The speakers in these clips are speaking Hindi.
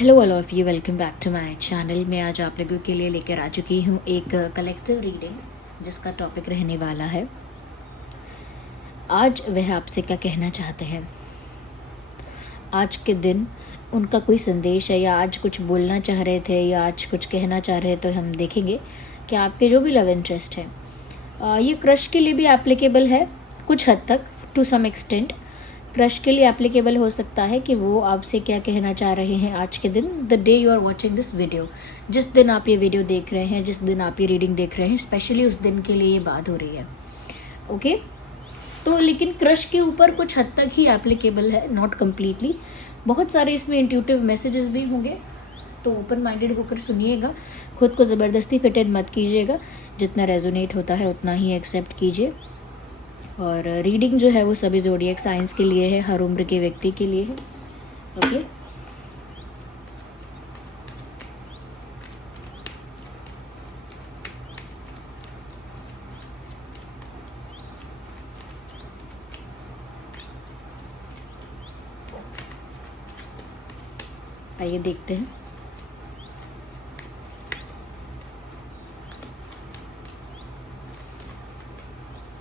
Hello all of you, welcome back to my channel. मैं आज आप लोगों के लिए लेकर आ चुकी हूँ एक कलेक्टिव रीडिंग जिसका टॉपिक रहने वाला है आज वह आपसे क्या कहना चाहते हैं। आज के दिन उनका कोई संदेश है या आज कुछ बोलना चाह रहे थे या आज कुछ कहना चाह रहे, तो हम देखेंगे कि आपके जो भी लव इंटरेस्ट है ये क्रश के लिए भी एप्लीकेबल है कुछ हद तक, टू सम एक्सटेंट। क्रश के लिए एप्लीकेबल हो सकता है कि वो आपसे क्या कहना चाह रहे हैं आज के दिन, the day you are watching this video. जिस दिन आप ये वीडियो देख रहे हैं, जिस दिन आप ये रीडिंग देख रहे हैं, स्पेशली उस दिन के लिए ये बात हो रही है। ओके तो लेकिन क्रश के ऊपर कुछ हद तक ही एप्लीकेबल है, नॉट कम्प्लीटली। बहुत सारे इसमें इंट्यूटिव मैसेजेस भी होंगे, तो ओपन माइंडेड होकर सुनिएगा। खुद को ज़बरदस्ती फिटेड मत कीजिएगा, जितना रेजोनेट होता है उतना ही एक्सेप्ट कीजिए। और रीडिंग जो है वो सभी ज़ोडिएक साइंस के लिए है, हर उम्र के व्यक्ति के लिए है। ओके आइए देखते हैं।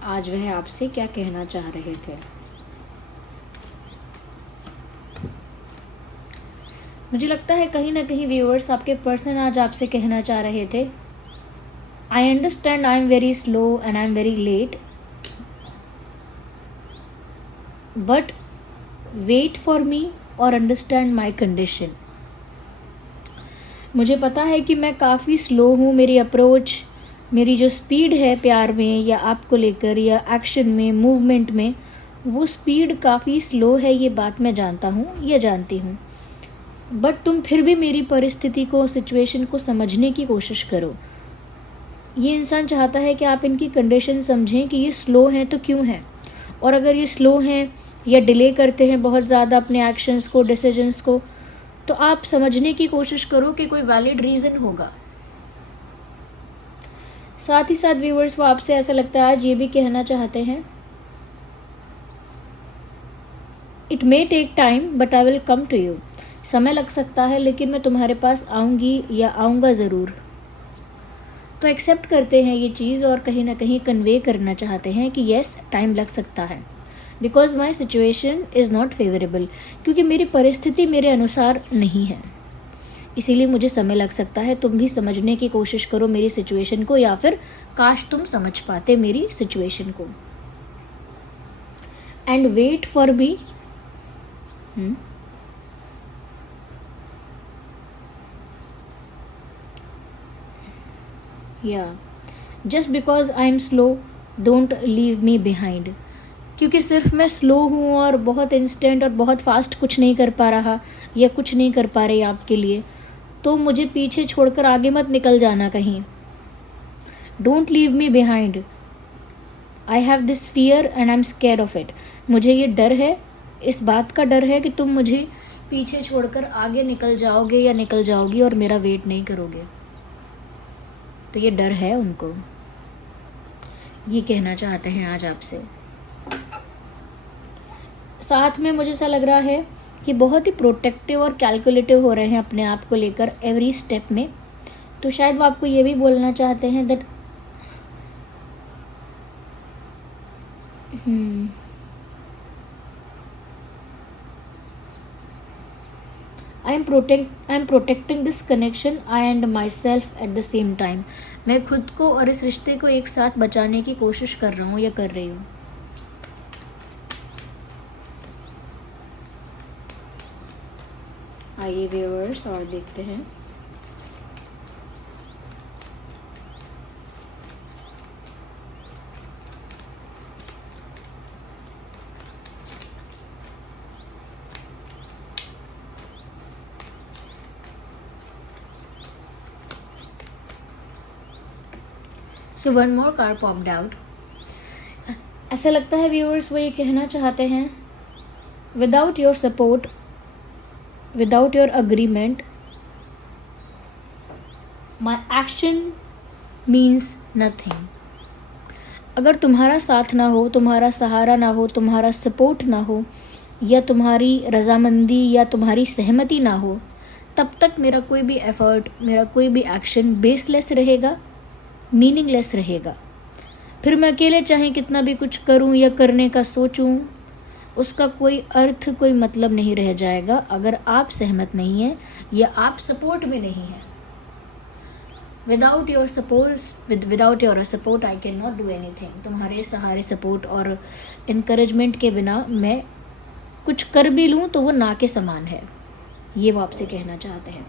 आज वह आपसे क्या कहना चाह रहे थे। मुझे लगता है कहीं ना कहीं व्यूअर्स, आपके पर्सन आज आपसे कहना चाह रहे थे, I understand I am very slow and I am very late, but wait for me और अंडरस्टैंड माई कंडीशन। मुझे पता है कि मैं काफ़ी स्लो हूँ, मेरी अप्रोच, मेरी जो स्पीड है प्यार में या आपको लेकर या एक्शन में, मूवमेंट में, वो स्पीड काफ़ी स्लो है, ये बात मैं जानता हूँ या जानती हूँ। बट तुम फिर भी मेरी परिस्थिति को, सिचुएशन को समझने की कोशिश करो। ये इंसान चाहता है कि आप इनकी कंडीशन समझें कि ये स्लो हैं तो क्यों हैं, और अगर ये स्लो हैं या डिले करते हैं बहुत ज़्यादा अपने एक्शंस को, डिसीजंस को, तो आप समझने की कोशिश करो कि कोई वैलिड रीज़न होगा। साथ ही साथ व्यूअर्स, वो आपसे ऐसा लगता है आज ये भी कहना चाहते हैं, it may take time but I will come to you. समय लग सकता है लेकिन मैं तुम्हारे पास आऊँगी या आऊँगा ज़रूर। तो एक्सेप्ट करते हैं ये चीज़ और कहीं ना कहीं कन्वे करना चाहते हैं कि येस, टाइम लग सकता है, because my situation is not favourable, क्योंकि मेरी परिस्थिति मेरे अनुसार नहीं है, इसीलिए मुझे समय लग सकता है। तुम भी समझने की कोशिश करो मेरी सिचुएशन को, या फिर काश तुम समझ पाते मेरी सिचुएशन को। एंड वेट फॉर मी, या just because I am slow don't leave me behind. क्योंकि सिर्फ मैं स्लो हूँ और बहुत इंस्टेंट और बहुत फास्ट कुछ नहीं कर पा रहा या कुछ नहीं कर पा रही आपके लिए, तो मुझे पीछे छोड़कर आगे मत निकल जाना कहीं। Don't leave me behind, I have this fear and I am scared of it. मुझे ये डर है, इस बात का डर है कि तुम मुझे पीछे छोड़कर आगे निकल जाओगे या निकल जाओगी और मेरा वेट नहीं करोगे। तो ये डर है उनको, ये कहना चाहते हैं आज आपसे। साथ में मुझे ऐसा लग रहा है कि बहुत ही प्रोटेक्टिव और कैलकुलेटिव हो रहे हैं अपने आप को लेकर एवरी स्टेप में। तो शायद वो आपको ये भी बोलना चाहते हैं that I M protecting this connection I and my self at the same time. मैं खुद को और इस रिश्ते को एक साथ बचाने की कोशिश कर रहा हूँ या कर रही हूँ। आइए व्यूअर्स और देखते हैं। So one more card popped out. ऐसा लगता है व्यूअर्स, वो ये कहना चाहते हैं, without your support, without your agreement, my action means nothing। अगर तुम्हारा साथ ना हो, तुम्हारा सहारा ना हो, तुम्हारा सपोर्ट ना हो, या तुम्हारी रजामंदी या तुम्हारी सहमति ना हो, तब तक मेरा कोई भी एफर्ट, मेरा कोई भी एक्शन बेसलेस रहेगा, मीनिंगलेस रहेगा। फिर मैं अकेले चाहे कितना भी कुछ करूं या करने का सोचूं, उसका कोई अर्थ, कोई मतलब नहीं रह जाएगा अगर आप सहमत नहीं हैं या आप सपोर्ट में नहीं हैं। Without your support I can not do anything. तुम्हारे सहारे, सपोर्ट और इनकरेजमेंट के बिना मैं कुछ कर भी लूँ तो वो ना के समान है। ये वो आपसे कहना चाहते हैं।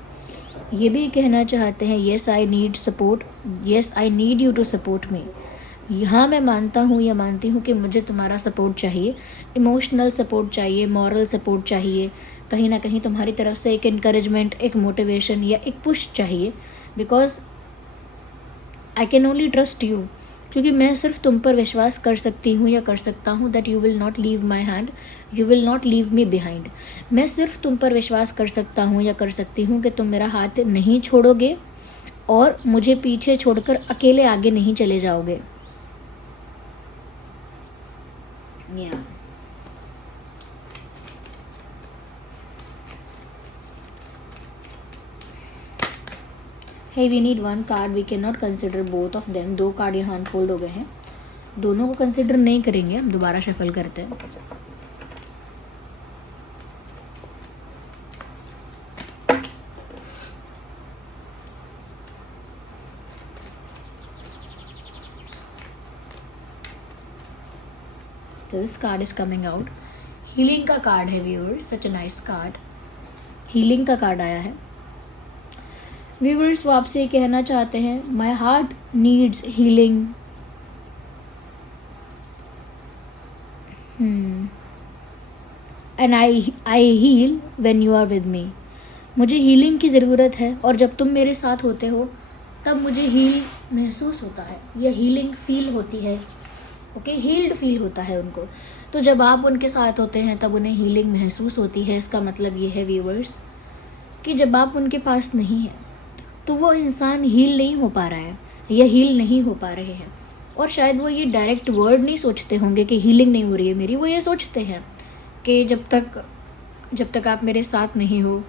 ये भी कहना चाहते हैं, yes I need support, yes I need you to support me. हाँ, मैं मानता हूँ या मानती हूँ कि मुझे तुम्हारा सपोर्ट चाहिए, इमोशनल सपोर्ट चाहिए, मॉरल सपोर्ट चाहिए, कहीं ना कहीं तुम्हारी तरफ से एक इनकरेजमेंट, एक मोटिवेशन या एक पुश चाहिए। Because I can only trust you, क्योंकि मैं सिर्फ तुम पर विश्वास कर सकती हूँ या कर सकता हूँ that you will not leave my hand, you will not leave me behind. मैं सिर्फ तुम पर विश्वास कर सकता हूँ या कर सकती हूँ कि तुम मेरा हाथ नहीं छोड़ोगे और मुझे पीछे छोड़कर अकेले आगे नहीं चले जाओगे। Hey, we need one card, we cannot consider both of them। 2 card यहाँ अनफोल्ड हो गए हैं, दोनों को कंसिडर नहीं करेंगे, हम दोबारा शफल करते हैं। This card is coming out, healing का कार्ड है viewers, such a nice card, healing का कार्ड आया है। व्यूअर्स वो आपसे कहना चाहते हैं, my heart needs healing, and I heal when you are with me. मुझे हीलिंग की ज़रूरत है और जब तुम मेरे साथ होते हो तब मुझे हील महसूस होता है, या हीलिंग फील होती है। ओके, हील्ड फील होता है उनको। तो जब आप उनके साथ होते हैं तब उन्हें हीलिंग महसूस होती है। इसका मतलब ये है व्यूअर्स कि जब आप उनके पास नहीं हैं तो वो इंसान हील नहीं हो पा रहा है या हील नहीं हो पा रहे हैं। और शायद वो ये डायरेक्ट वर्ड नहीं सोचते होंगे कि हीलिंग नहीं हो रही है मेरी, वो ये सोचते हैं कि जब तक आप मेरे साथ नहीं हो,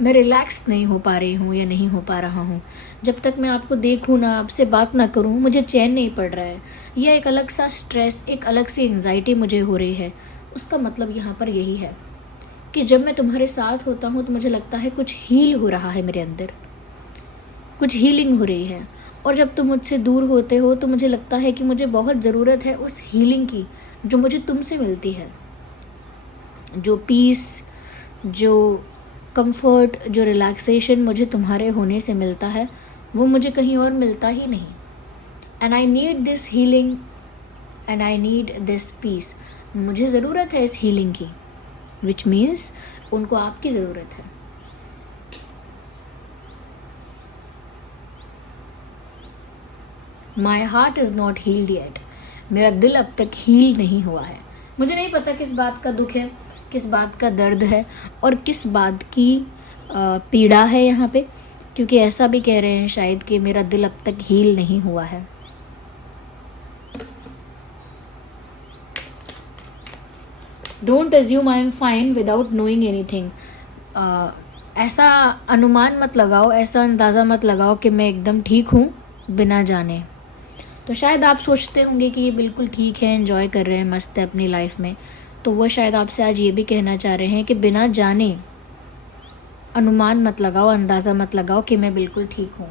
मैं रिलैक्स नहीं हो पा रही हूँ या नहीं हो पा रहा हूँ, जब तक मैं आपको देखूँ ना, आपसे बात ना करूँ, मुझे चैन नहीं पड़ रहा है, या एक अलग सा स्ट्रेस, एक अलग सी एंजाइटी मुझे हो रही है। उसका मतलब यहाँ पर यही है कि जब मैं तुम्हारे साथ होता हूँ तो मुझे लगता है कुछ हील हो रहा है मेरे अंदर, कुछ हीलिंग हो रही है। और जब तुम मुझसे दूर होते हो तो मुझे लगता है कि मुझे बहुत ज़रूरत है उस हीलिंग की जो मुझे तुमसे मिलती है। जो पीस, जो कंफर्ट, जो रिलैक्सेशन मुझे तुम्हारे होने से मिलता है वो मुझे कहीं और मिलता ही नहीं। And I need this healing and I need this peace. मुझे ज़रूरत है इस हीलिंग की, विच मीन्स उनको आपकी ज़रूरत है। My heart is not healed yet. मेरा दिल अब तक हील नहीं हुआ है। मुझे नहीं पता किस बात का दुख है, किस बात का दर्द है और किस बात की पीड़ा है यहाँ पे, क्योंकि ऐसा भी कह रहे हैं शायद कि मेरा दिल अब तक हील नहीं हुआ है। Don't assume I am fine without knowing anything. ऐसा अनुमान मत लगाओ, ऐसा अंदाज़ा मत लगाओ कि मैं एकदम ठीक हूँ बिना जाने। तो शायद आप सोचते होंगे कि ये बिल्कुल ठीक है, एंजॉय कर रहे हैं, मस्त है अपनी लाइफ में। तो वो शायद आपसे आज ये भी कहना चाह रहे हैं कि बिना जाने अनुमान मत लगाओ, अंदाज़ा मत लगाओ कि मैं बिल्कुल ठीक हूँ।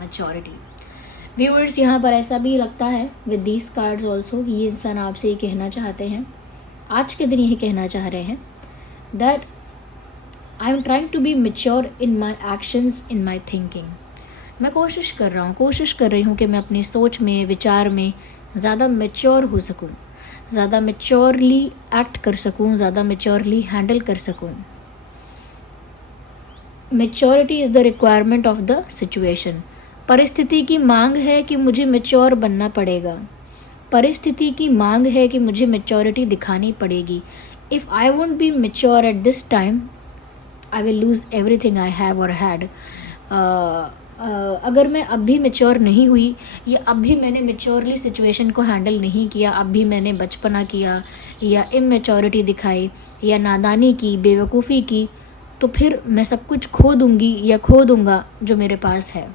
मैच्योरिटी व्यूअर्स, यहाँ पर ऐसा भी लगता है विद दीज कार्ड्स ऑल्सो, ये इंसान आपसे ये कहना चाहते हैं, आज के दिन यही कहना चाह रहे हैं that I am trying to be mature in my actions, in my thinking. मैं कोशिश कर रही हूँ कि मैं अपनी सोच में, विचार में ज़्यादा मेच्योर हो सकूँ, ज़्यादा मेच्योरली एक्ट कर सकूँ, ज़्यादा मेच्योरली हैंडल कर सकूँ। Maturity is the requirement of the situation. परिस्थिति की मांग है कि मुझे मेच्योर बनना पड़ेगा, परिस्थिति की मांग है कि मुझे मेच्योरिटी दिखानी पड़ेगी। If I won't be mature at this time I will lose everything I have और हैड। अगर मैं अब भी मेच्योर नहीं हुई या अब भी मैंने मेच्योरली सिचुएशन को हैंडल नहीं किया, अब भी मैंने बचपना किया या इमेच्योरिटी दिखाई या नादानी की, बेवकूफ़ी की, तो फिर मैं सब कुछ खो दूंगी या खो दूंगा जो मेरे पास है,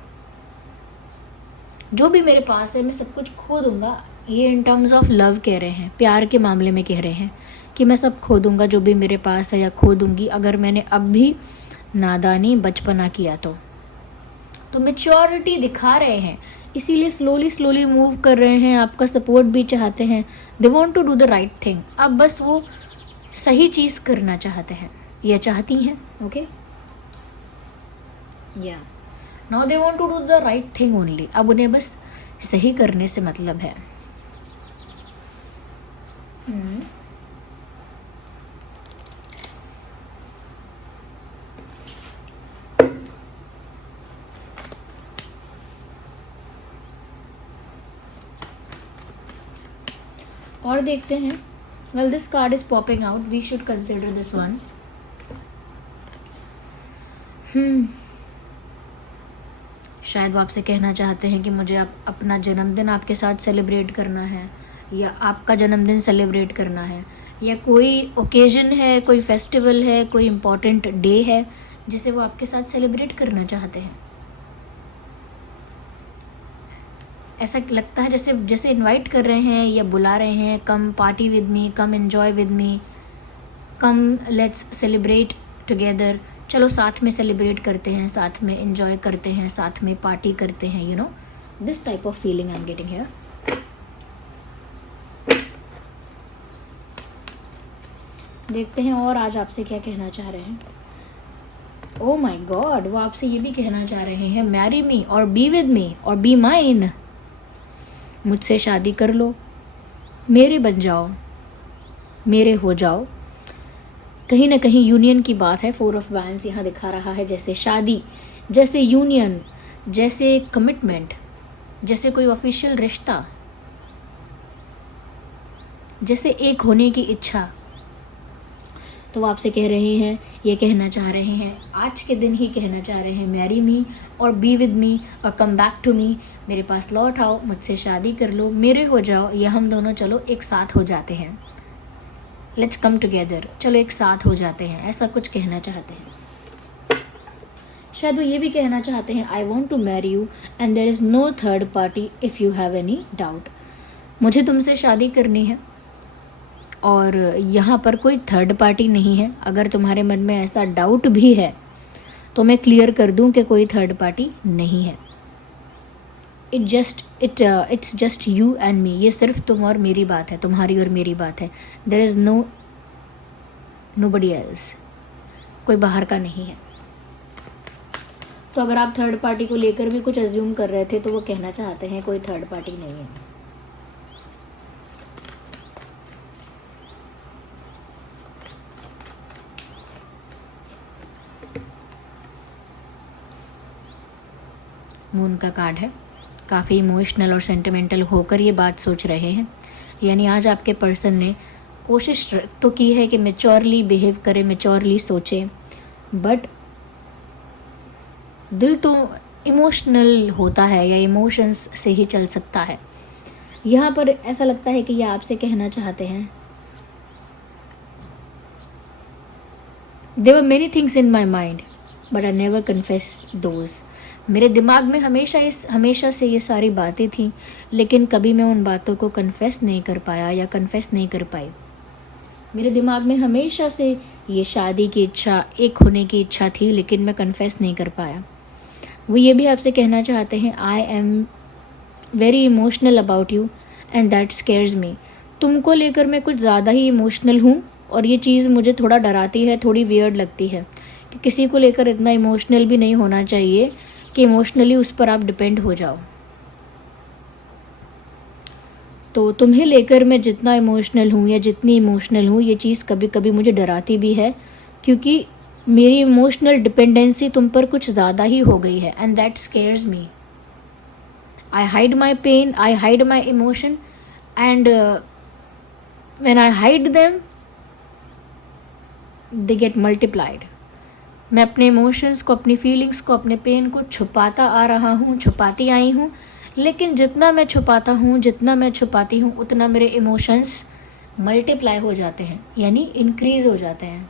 जो भी मेरे पास है मैं सब कुछ खो दूंगा। ये इन टर्म्स ऑफ लव कह रहे हैं, प्यार के मामले में कह रहे हैं कि मैं सब खो दूंगा जो भी मेरे पास है, या खो दूंगी अगर मैंने अब भी नादानी बचपना किया तो मैच्योरिटी दिखा रहे हैं, इसीलिए स्लोली मूव कर रहे हैं, आपका सपोर्ट भी चाहते हैं। They want to do the right thing, अब बस वो सही चीज़ करना चाहते हैं या चाहती हैं। Okay, yeah now they want to do the right thing only, अब उन्हें बस सही करने से मतलब है। और देखते हैं। Well this card is popping out, we should consider this one. शायद वो आपसे कहना चाहते हैं कि मुझे अपना जन्मदिन आपके साथ सेलिब्रेट करना है, या आपका जन्मदिन सेलिब्रेट करना है, या कोई ओकेजन है, कोई फेस्टिवल है, कोई इम्पोर्टेंट डे है जिसे वो आपके साथ सेलिब्रेट करना चाहते हैं। ऐसा लगता है जैसे इनवाइट कर रहे हैं या बुला रहे हैं, come party with me, come enjoy with me, come let's celebrate together, चलो साथ में सेलिब्रेट करते हैं, साथ में एंजॉय करते हैं, साथ में पार्टी करते हैं, you know this type of feeling I am getting here. देखते हैं और आज आपसे क्या कहना चाह रहे हैं। ओह माय गॉड, वो आपसे ये भी कहना चाह रहे हैं मैरी मी और बी विद मी और बी माइन, मुझसे शादी कर लो, मेरे बन जाओ, मेरे हो जाओ। कहीं ना कहीं यूनियन की बात है, 4 ऑफ वैंड्स यहाँ दिखा रहा है, जैसे शादी, जैसे यूनियन, जैसे कमिटमेंट, जैसे कोई ऑफिशियल रिश्ता, जैसे एक होने की इच्छा। तो वो आपसे कह रहे हैं, ये कहना चाह रहे हैं, आज के दिन ही कहना चाह रहे हैं मैरी मी और बी विद मी और कम बैक टू मी, मेरे पास लौट आओ, मुझसे शादी कर लो, मेरे हो जाओ, या हम दोनों चलो एक साथ हो जाते हैं, लेट्स कम टुगेदर, चलो एक साथ हो जाते हैं, ऐसा कुछ कहना चाहते हैं। शायद वो ये भी कहना चाहते हैं I want to marry you and there is no third party if you have any doubt, मुझे तुमसे शादी करनी है और यहाँ पर कोई थर्ड पार्टी नहीं है। अगर तुम्हारे मन में ऐसा डाउट भी है तो मैं क्लियर कर दूँ कि कोई थर्ड पार्टी नहीं है। It's just you and me, ये सिर्फ तुम और मेरी बात है, तुम्हारी और मेरी बात है। देयर इज़ नोबडी एल्स, कोई बाहर का नहीं है। तो अगर आप थर्ड पार्टी को लेकर भी कुछ अज्यूम कर रहे थे तो वो कहना चाहते हैं कोई थर्ड पार्टी नहीं है। मून का कार्ड है, काफ़ी इमोशनल और सेंटिमेंटल होकर ये बात सोच रहे हैं। यानी आज आपके पर्सन ने कोशिश तो की है कि मैच्योरली बिहेव करे, मैच्योरली सोचे, बट दिल तो इमोशनल होता है या इमोशंस से ही चल सकता है। यहाँ पर ऐसा लगता है कि ये आपसे कहना चाहते हैं there were many things in my mind but I never confess those, मेरे दिमाग में हमेशा से ये सारी बातें थी, लेकिन कभी मैं उन बातों को कन्फेस नहीं कर पाया या कन्फेस नहीं कर पाई। मेरे दिमाग में हमेशा से ये शादी की इच्छा, एक होने की इच्छा थी, लेकिन मैं कन्फेस नहीं कर पाया। वो ये भी आपसे कहना चाहते हैं I am very emotional about you and that scares me, तुमको लेकर मैं कुछ ज़्यादा ही इमोशनल हूँ और ये चीज़ मुझे थोड़ा डराती है, थोड़ी वियर्ड लगती है कि किसी को लेकर इतना इमोशनल भी नहीं होना चाहिए कि इमोशनली उस पर आप डिपेंड हो जाओ। तो तुम्हें लेकर मैं जितना इमोशनल हूँ या जितनी इमोशनल हूँ, ये चीज़ कभी कभी मुझे डराती भी है, क्योंकि मेरी इमोशनल डिपेंडेंसी तुम पर कुछ ज़्यादा ही हो गई है and that scares me. I hide my pain, I hide my emotion and when I hide them they get multiplied. मैं अपने इमोशंस को, अपनी फीलिंग्स को, अपने पेन को छुपाता आ रहा हूँ, छुपाती आई हूँ, लेकिन जितना मैं छुपाता हूँ, जितना मैं छुपाती हूँ, उतना मेरे इमोशंस मल्टीप्लाई हो जाते हैं, यानी इंक्रीज़ हो जाते हैं।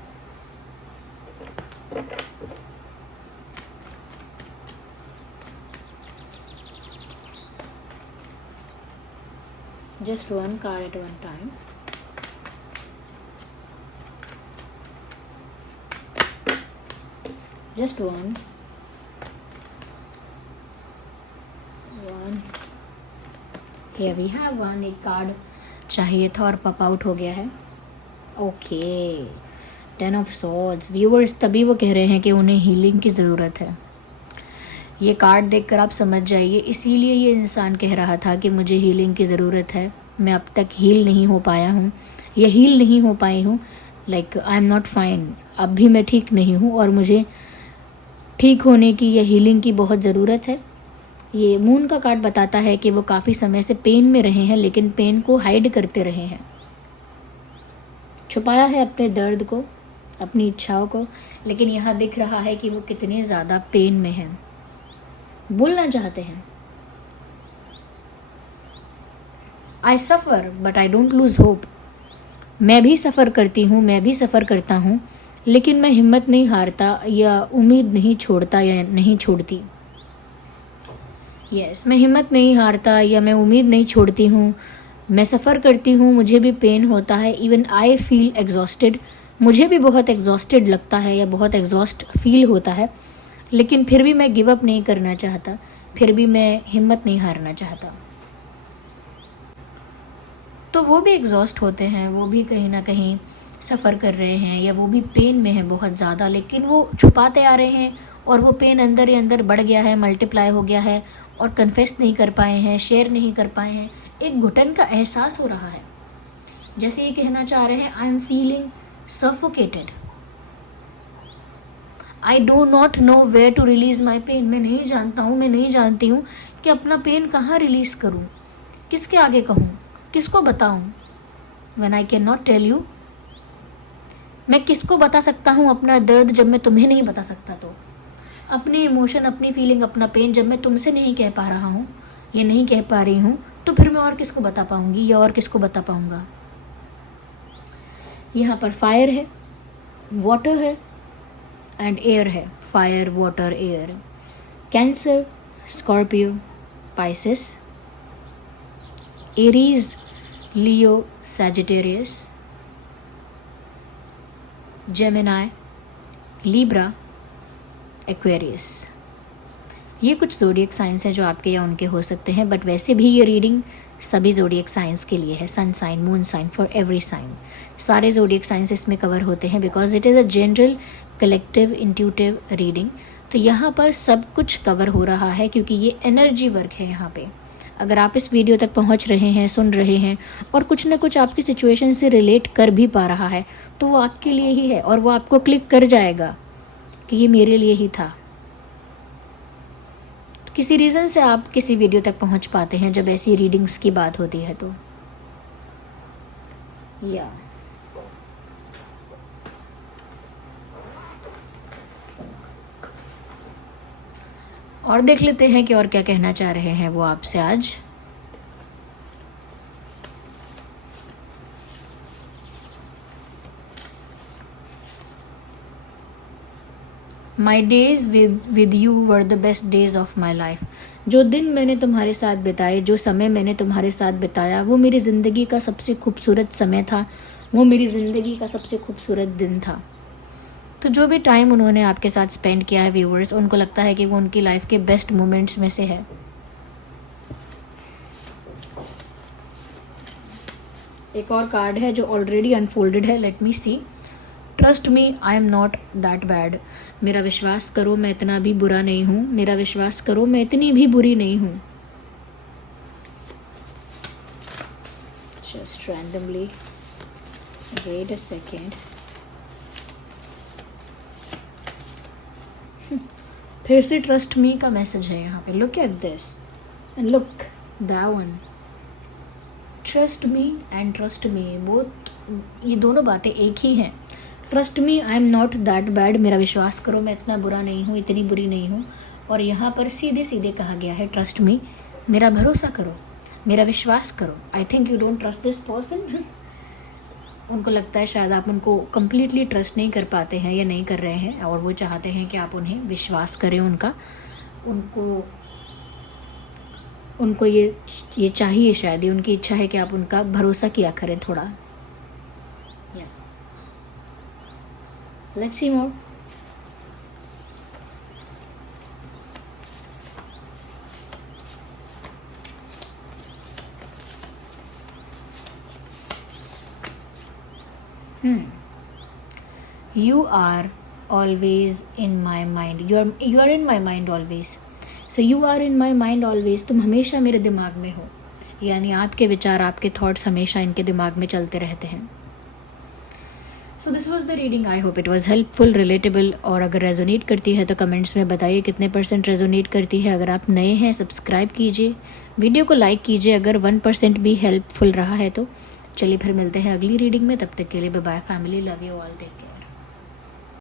Just one card at one time. Just one. Here we have one. एक कार्ड चाहिए था और पॉप आउट हो गया है. Okay, 10 of swords. व्यूअर्स तभी वो कह रहे हैं कि उन्हें हीलिंग की ज़रूरत है. ये कार्ड देखकर आप समझ जाइए, इसीलिए ये इंसान कह रहा था कि मुझे हीलिंग की ज़रूरत है. मैं अब तक हील नहीं हो पाया हूँ या हील नहीं हो पाई हूँ. Like I am not fine. अब भी मैं ठीक नहीं हूँ और मुझे ठीक होने की या हीलिंग की बहुत ज़रूरत है. ये मून का कार्ड बताता है कि वो काफ़ी समय से पेन में रहे हैं, लेकिन पेन को हाइड करते रहे हैं, छुपाया है अपने दर्द को, अपनी इच्छाओं को. लेकिन यहाँ दिख रहा है कि वो कितने ज़्यादा पेन में हैं, बोलना चाहते हैं. I suffer but I don't lose hope. मैं भी सफ़र करती हूँ, मैं भी सफ़र करता हूँ, लेकिन मैं हिम्मत नहीं हारता या उम्मीद नहीं छोड़ता या नहीं छोड़ती. यस, मैं हिम्मत नहीं हारता या मैं उम्मीद नहीं छोड़ती हूँ. मैं सफ़र करती हूँ, मुझे भी पेन होता है. Even I feel exhausted. मुझे भी बहुत एग्जॉस्टेड लगता है या बहुत एग्जॉस्ट फील होता है, लेकिन फिर भी मैं गिव अप नहीं करना चाहता, फिर भी मैं हिम्मत नहीं हारना चाहता. तो वो भी एग्जॉस्ट होते हैं, वो भी कहीं ना कहीं सफ़र कर रहे हैं या वो भी पेन में है बहुत ज़्यादा, लेकिन वो छुपाते आ रहे हैं और वो पेन अंदर ही अंदर बढ़ गया है, मल्टीप्लाई हो गया है और कन्फेस नहीं कर पाए हैं, शेयर नहीं कर पाए हैं. एक घुटन का एहसास हो रहा है, जैसे ये कहना चाह रहे हैं I am feeling suffocated. I do not know where to release my pain. मैं नहीं जानता हूँ, मैं नहीं जानती हूँ कि अपना पेन कहाँ रिलीज़ करूँ, किसके आगे कहूँ, किसको बताऊँ. When I can not tell you. मैं किसको बता सकता हूँ अपना दर्द जब मैं तुम्हें नहीं बता सकता. तो अपनी इमोशन, अपनी फीलिंग, अपना पेन जब मैं तुमसे नहीं कह पा रहा हूँ या नहीं कह पा रही हूँ, तो फिर मैं और किसको बता पाऊँगी या और किसको बता पाऊँगा. यहाँ पर फायर है, वाटर है एंड एयर है. Fire, water, air. Cancer, Scorpio, Pisces, Aries, Leo, Sagittarius, Gemini, Libra, Aquarius. ये कुछ ज़ोडिएक साइंस हैं जो आपके या उनके हो सकते हैं, बट वैसे भी ये रीडिंग सभी ज़ोडिएक साइंस के लिए है. Sun sign, moon sign, for every sign. सारे ज़ोडिएक साइंस इसमें कवर होते हैं because it is a general collective intuitive reading. तो यहाँ पर सब कुछ कवर हो रहा है क्योंकि ये एनर्जी वर्क है. यहाँ पे अगर आप इस वीडियो तक पहुँच रहे हैं, सुन रहे हैं और कुछ ना कुछ आपकी सिचुएशन से रिलेट कर भी पा रहा है, तो वो आपके लिए ही है और वो आपको क्लिक कर जाएगा कि ये मेरे लिए ही था. किसी रीज़न से आप किसी वीडियो तक पहुंच पाते हैं जब ऐसी रीडिंग्स की बात होती है. तो या और देख लेते हैं कि और क्या कहना चाह रहे हैं वो आपसे आज. My days with you were the best days of my life. जो दिन मैंने तुम्हारे साथ बिताए, जो समय मैंने तुम्हारे साथ बिताया, वो मेरी ज़िंदगी का सबसे खूबसूरत समय था, वो मेरी ज़िंदगी का सबसे खूबसूरत दिन था. तो जो भी टाइम उन्होंने आपके साथ स्पेंड किया है व्यूअर्स, उनको लगता है कि वो उनकी लाइफ के बेस्ट मोमेंट्स में से है. एक और कार्ड है जो ऑलरेडी अनफोल्डेड है. Let me see. Trust me, I am not that bad. मेरा विश्वास करो, मैं इतना भी बुरा नहीं हूँ. मेरा विश्वास करो, मैं इतनी भी बुरी नहीं हूँ. Just randomly wait a second. फिर से ट्रस्ट मी का मैसेज है यहाँ पे. Look at this and look that one. Trust me and trust me, both, ये दोनों बातें एक ही हैं. Trust me, I am not that bad. मेरा विश्वास करो, मैं इतना बुरा नहीं हूँ, इतनी बुरी नहीं हूँ. और यहाँ पर सीधे सीधे कहा गया है ट्रस्ट मी, मेरा भरोसा करो, मेरा विश्वास करो. I think you don't trust this person. उनको लगता है शायद आप उनको कम्प्लीटली ट्रस्ट नहीं कर पाते हैं या नहीं कर रहे हैं, और वो चाहते हैं कि आप उन्हें विश्वास करें उनका। उनको ये चाहिए, शायद ये उनकी इच्छा है कि आप उनका भरोसा किया करें थोड़ा। Let's see more. You are always in my mind. You are in my mind always. So you are in my mind always. तुम हमेशा मेरे दिमाग में हो, यानी आपके विचार, आपके थॉट्स हमेशा इनके दिमाग में चलते रहते हैं। So this was the reading. I hope it was helpful, relatable, और अगर रेजोनेट करती है तो कमेंट्स में बताइए कितने % रेजोनेट करती है। अगर आप नए हैं सब्सक्राइब कीजिए, वीडियो को लाइक कीजिए अगर 1% भी हेल्पफुल रहा है तो। चलिए फिर मिलते हैं अगली रीडिंग में, तब तक के लिए bye bye family, love you all, take care.